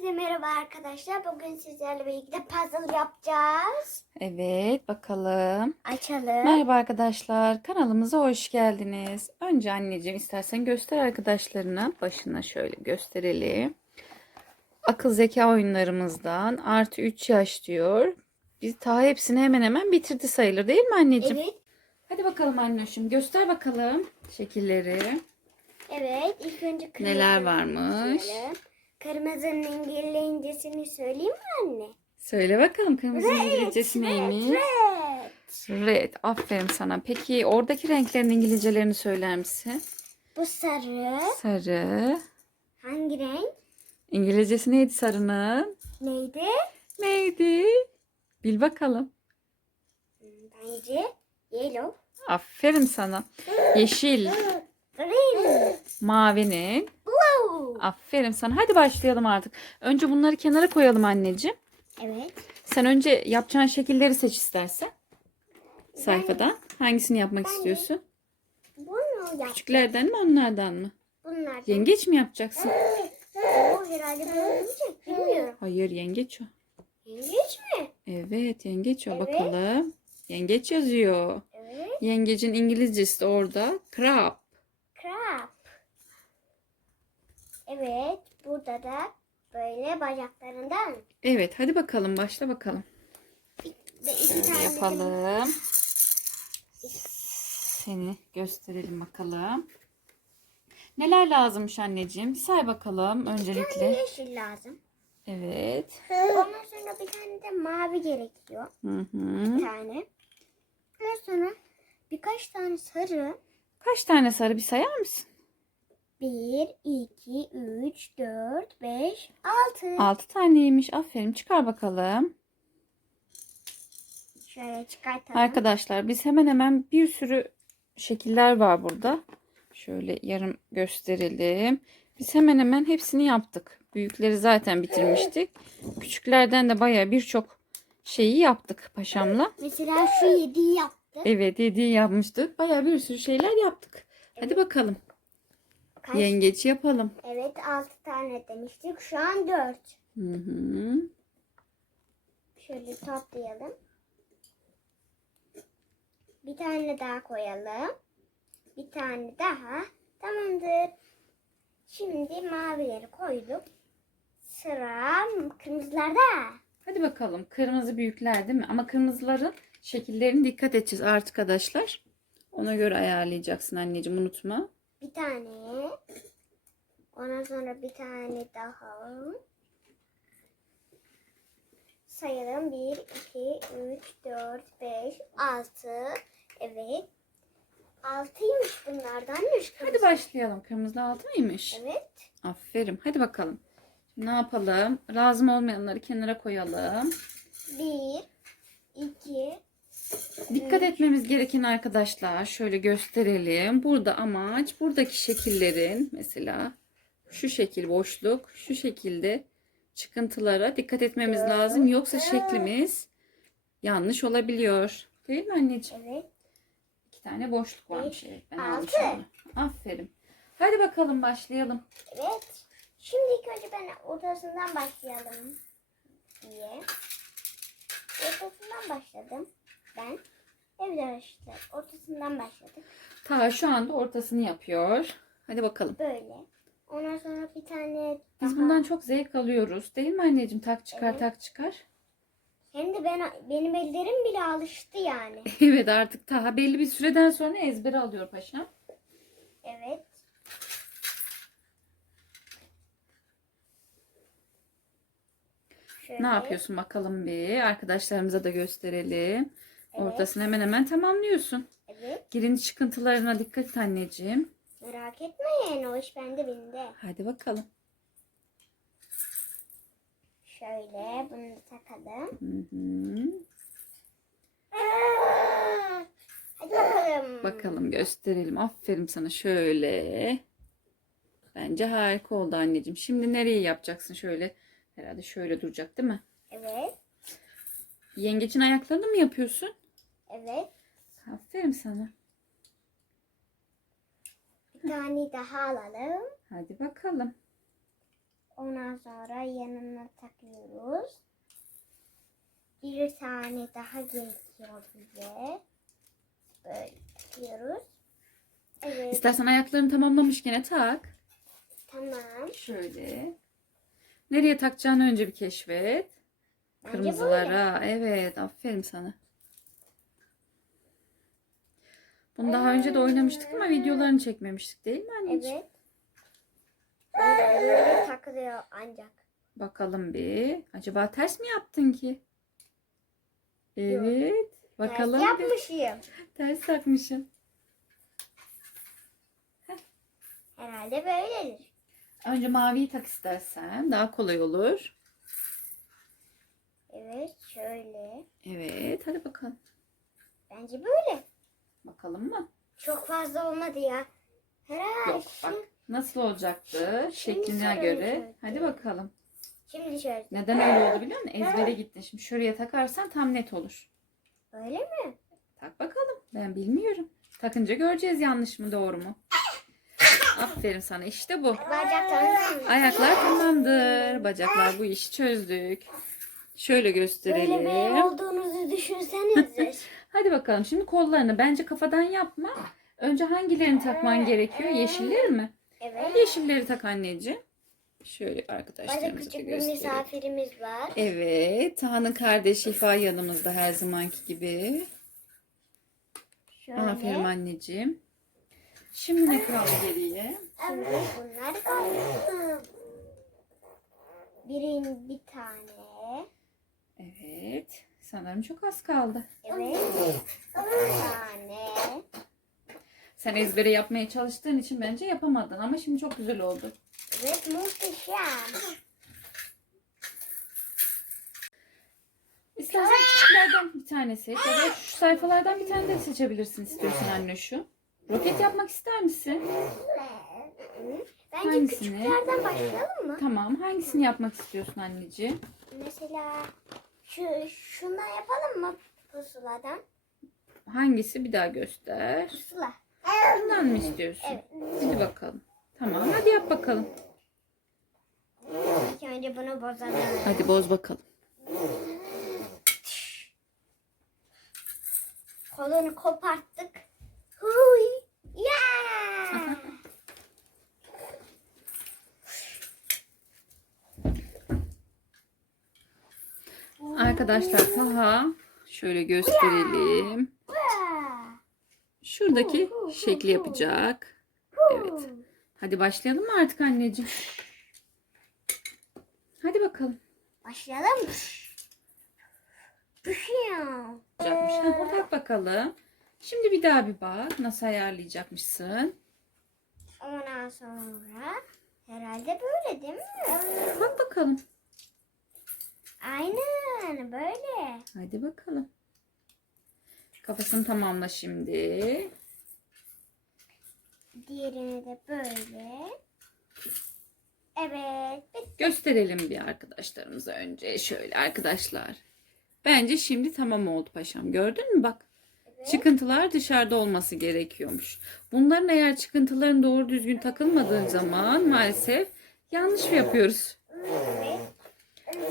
Herkese merhaba arkadaşlar. Bugün sizlerle birlikte puzzle yapacağız. Evet bakalım. Açalım. Merhaba arkadaşlar. Kanalımıza hoş geldiniz. Önce anneciğim istersen göster arkadaşlarına. Başına şöyle gösterelim. Akıl zeka oyunlarımızdan artı 3 yaş diyor. Biz ta hepsini hemen hemen bitirdi sayılır değil mi anneciğim? Evet. Hadi bakalım anneşim göster bakalım şekilleri. Evet. İlk önce kırmızı. Neler varmış? Şöyle. Kırmızının İngilizcesini söyleyeyim mi anne? Söyle bakalım kırmızı İngilizcesi neymiş? Red. Red. Aferin sana. Peki oradaki renklerin İngilizcelerini söyler misin? Bu sarı. Sarı. Hangi renk? İngilizcesi neydi sarının? Neydi? Neydi? Bil bakalım. Bence yellow. Aferin sana. Yeşil. Green. Mavinin. Aferin sana. Hadi başlayalım artık. Önce bunları kenara koyalım anneciğim. Evet. Sen önce yapacağın şekilleri seç istersen. Sayfadan. Hangisini yapmak Ben- istiyorsun? Bunu yap. Küçüklerden mi onlardan mı? Bunlar. Yengeç mi yapacaksın? O herhalde böyle olacak. Bilmiyorum. Hayır yengeç o. Yengeç mi? Evet yengeç o Evet. bakalım. Yengeç yazıyor. Evet. Yengecin İngilizcesi de orada. Crab. Evet. Burada da böyle bacaklarından Evet hadi bakalım başla bakalım. Şöyle yapalım. Seni gösterelim bakalım. Neler lazımmış anneciğim? Bir say bakalım Bir tane öncelikle. yeşil lazım. Evet. Ondan sonra bir tane de mavi gerekiyor. Hı Bir hı. tane. Ondan sonra birkaç tane sarı. Kaç tane sarı bir sayar mısın? 1, 2, 3, 4, 5, 6. 6 taneymiş. Aferin. Çıkar bakalım. Şöyle çıkartalım. Arkadaşlar biz hemen hemen bir sürü şekiller var burada. Şöyle yarım gösterelim. Biz hemen hemen hepsini yaptık. Büyükleri zaten bitirmiştik. Küçüklerden de baya birçok şeyi yaptık paşamla. Mesela şu 7'yi yaptı. Evet yediği yapmıştık. Baya bir sürü şeyler yaptık. Hadi bakalım. Kaç? Yengeç yapalım. Evet 6 tane demiştik. Şu an 4. Hı hı. Şöyle toplayalım. Bir tane daha koyalım. Bir tane daha. Tamamdır. Şimdi mavileri koyduk. Sıra kırmızılarda. Hadi bakalım. Kırmızı büyükler değil mi? Ama kırmızıların şekillerine dikkat edeceğiz artık arkadaşlar. Ona göre ayarlayacaksın anneciğim unutma. Bir tane. Ondan sonra bir tane daha. Sayalım. 1, 2, 3, 4, 5, 6. Evet. 6'ymış bunlardanmış. Hadi başlayalım. Kırmızı altı mıymış? Evet. Aferin. Hadi bakalım. Şimdi ne yapalım? Lazım olmayanları kenara koyalım. 1, 2, Dikkat etmemiz gereken arkadaşlar şöyle gösterelim. Burada amaç buradaki şekillerin mesela şu şekil boşluk, şu şekilde çıkıntılara dikkat etmemiz lazım. Yoksa şeklimiz yanlış olabiliyor. Değil mi anneciğim? evet. İki tane boşluk varmış. Evet, ben onu. Aferin. Hadi bakalım başlayalım. Evet. Şimdi ilk önce ben ortasından başlayalım diye. Ortasından başladım ben. Evet arkadaşlar ortasından başladık. Ta şu anda ortasını yapıyor. Hadi bakalım. Böyle. Ondan sonra bir tane Biz daha. bundan çok zevk alıyoruz. Değil mi anneciğim? Tak çıkar Evet. tak çıkar. Hem de ben benim ellerim bile alıştı yani. Evet artık daha belli bir süreden sonra ezbere alıyor paşam. Evet. Şöyle. Ne yapıyorsun bakalım bir. Arkadaşlarımıza da gösterelim. Evet. Ortasını hemen hemen tamamlıyorsun. Evet. Girinti çıkıntılarına dikkat et anneciğim. Merak etmeyin o iş bende bende. Hadi bakalım. Şöyle bunu da takalım. Hı hı. Hadi bakalım. Bakalım gösterelim. Aferin sana şöyle. Bence harika oldu anneciğim. Şimdi nereye yapacaksın şöyle? Herhalde şöyle duracak değil mi? Evet. Yengecin ayaklarını mı yapıyorsun? Evet. Aferin sana. Bir tane daha alalım. Hadi bakalım. Ondan sonra yanına takıyoruz. Bir tane daha gerekiyor bize. Böyle takıyoruz. Evet. İstersen ayaklarını tamamlamışken tak. Tamam. Şöyle. Nereye takacağını önce bir keşfet. Bence böyle. Kırmızılara. Evet. Aferin sana. Bunu daha önce de oynamıştık ama videolarını çekmemiştik değil mi anneciğim? Evet. Böyle, böyle takılıyor ancak. Bakalım bir. Acaba ters mi yaptın ki? Evet. Bakalım. Ters bir. yapmışım. Ters takmışım. Herhalde böyledir. Önce maviyi tak istersen. Daha kolay olur. Evet şöyle. Evet. Hadi bakalım. Bence böyle. Bakalım mı? Çok fazla olmadı ya. Herhalde. Yok bak. Nasıl olacaktı? Şekline şöyle göre. şöyle. Hadi bakalım. Şimdi şöyle. Neden öyle oldu biliyor musun? Ezbere gittin. Şimdi şuraya takarsan tam net olur. Böyle mi? Tak bakalım. Ben bilmiyorum. Takınca göreceğiz yanlış mı doğru mu? Aferin sana. İşte bu. Bacaklarını Ayaklar tamamdır. Bacaklar bu işi çözdük. Şöyle Böyle bir gösterelim. olduğunuzu düşünsenize. Hadi bakalım. Şimdi kollarını bence kafadan yapma. Önce hangilerini takman gerekiyor? Yeşilleri mi? evet. Yeşilleri tak anneciğim. Şöyle arkadaşlarımıza da küçük bir misafirimiz var. Evet. Taha'nın kardeşi İfa yanımızda her zamanki gibi. Şöyle. Aferin anneciğim. Şimdi ne kaldı geriye? Şimdi bunlar kaldı. Birin bir tane. Evet. Sanırım çok az kaldı. Evet. Bir tane. Sen ezbere yapmaya çalıştığın için bence yapamadın ama şimdi çok güzel oldu. Evet muhteşem. İstersen küçüklerden bir tane seç ya da şu sayfalardan bir tane de seçebilirsin istiyorsan anne şu. Roket yapmak ister misin? Bence Hangisini? küçüklerden başlayalım mı? Tamam. Hangisini yapmak istiyorsun anneciğim? Mesela şu şundan yapalım mı? Pusuladan. Hangisi bir daha göster. Pusula. Bundan mı istiyorsun? Evet. Hadi bakalım. Tamam hadi yap bakalım. İlk önce bunu bozalım. Hadi boz bakalım. Kolunu koparttık. Huy. Ya! Arkadaşlar Taha şöyle gösterelim. Şuradaki şekli yapacak. Evet. Hadi başlayalım mı artık anneciğim? Hadi bakalım. Başlayalım. Yapacakmış. Ha, bak bakalım. Şimdi bir daha bir bak. Nasıl ayarlayacakmışsın? Ondan sonra herhalde böyle değil mi? Bak bakalım. Aynen böyle. Hadi bakalım. Kafasını tamamla şimdi. Diğerini de böyle. Evet. bitti. Gösterelim bir arkadaşlarımıza önce. Şöyle arkadaşlar. Bence şimdi tamam oldu paşam. Gördün mü bak. Çıkıntılar dışarıda olması gerekiyormuş. Bunların eğer çıkıntıların doğru düzgün takılmadığı zaman maalesef yanlış yapıyoruz. Evet.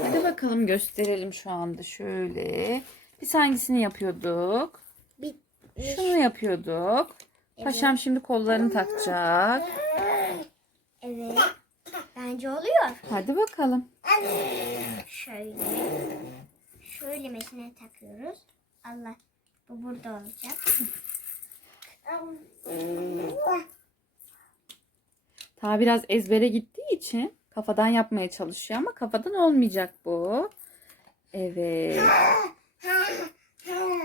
Hadi bakalım gösterelim şu anda şöyle. Biz hangisini yapıyorduk? Bitmiş. Şunu yapıyorduk. Paşam şimdi kollarını takacak. Evet. Bence oluyor. Hadi bakalım. Şöyle. Şöyle mesine takıyoruz. Allah. Bu burada olacak. Ta biraz ezbere gittiği için kafadan yapmaya çalışıyor ama kafadan olmayacak bu. Evet.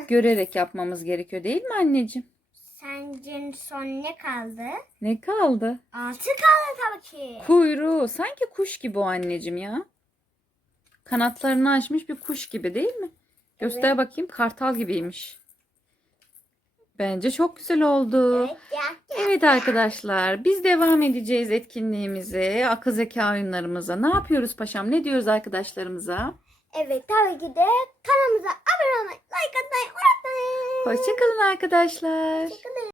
Görerek yapmamız gerekiyor değil mi anneciğim? Sence son ne kaldı? Ne kaldı? Altı kaldı tabii ki. Kuyruğu. Sanki kuş gibi o anneciğim ya. Kanatlarını açmış bir kuş gibi değil mi? Göster bakayım. Kartal gibiymiş. Bence çok güzel oldu. Evet arkadaşlar biz devam edeceğiz etkinliğimize, akıl zeka oyunlarımıza. Ne yapıyoruz paşam? Ne diyoruz arkadaşlarımıza? Evet tabii ki de kanalımıza abone olmayı, like atmayı unutmayın. Hoşçakalın arkadaşlar. Hoşçakalın.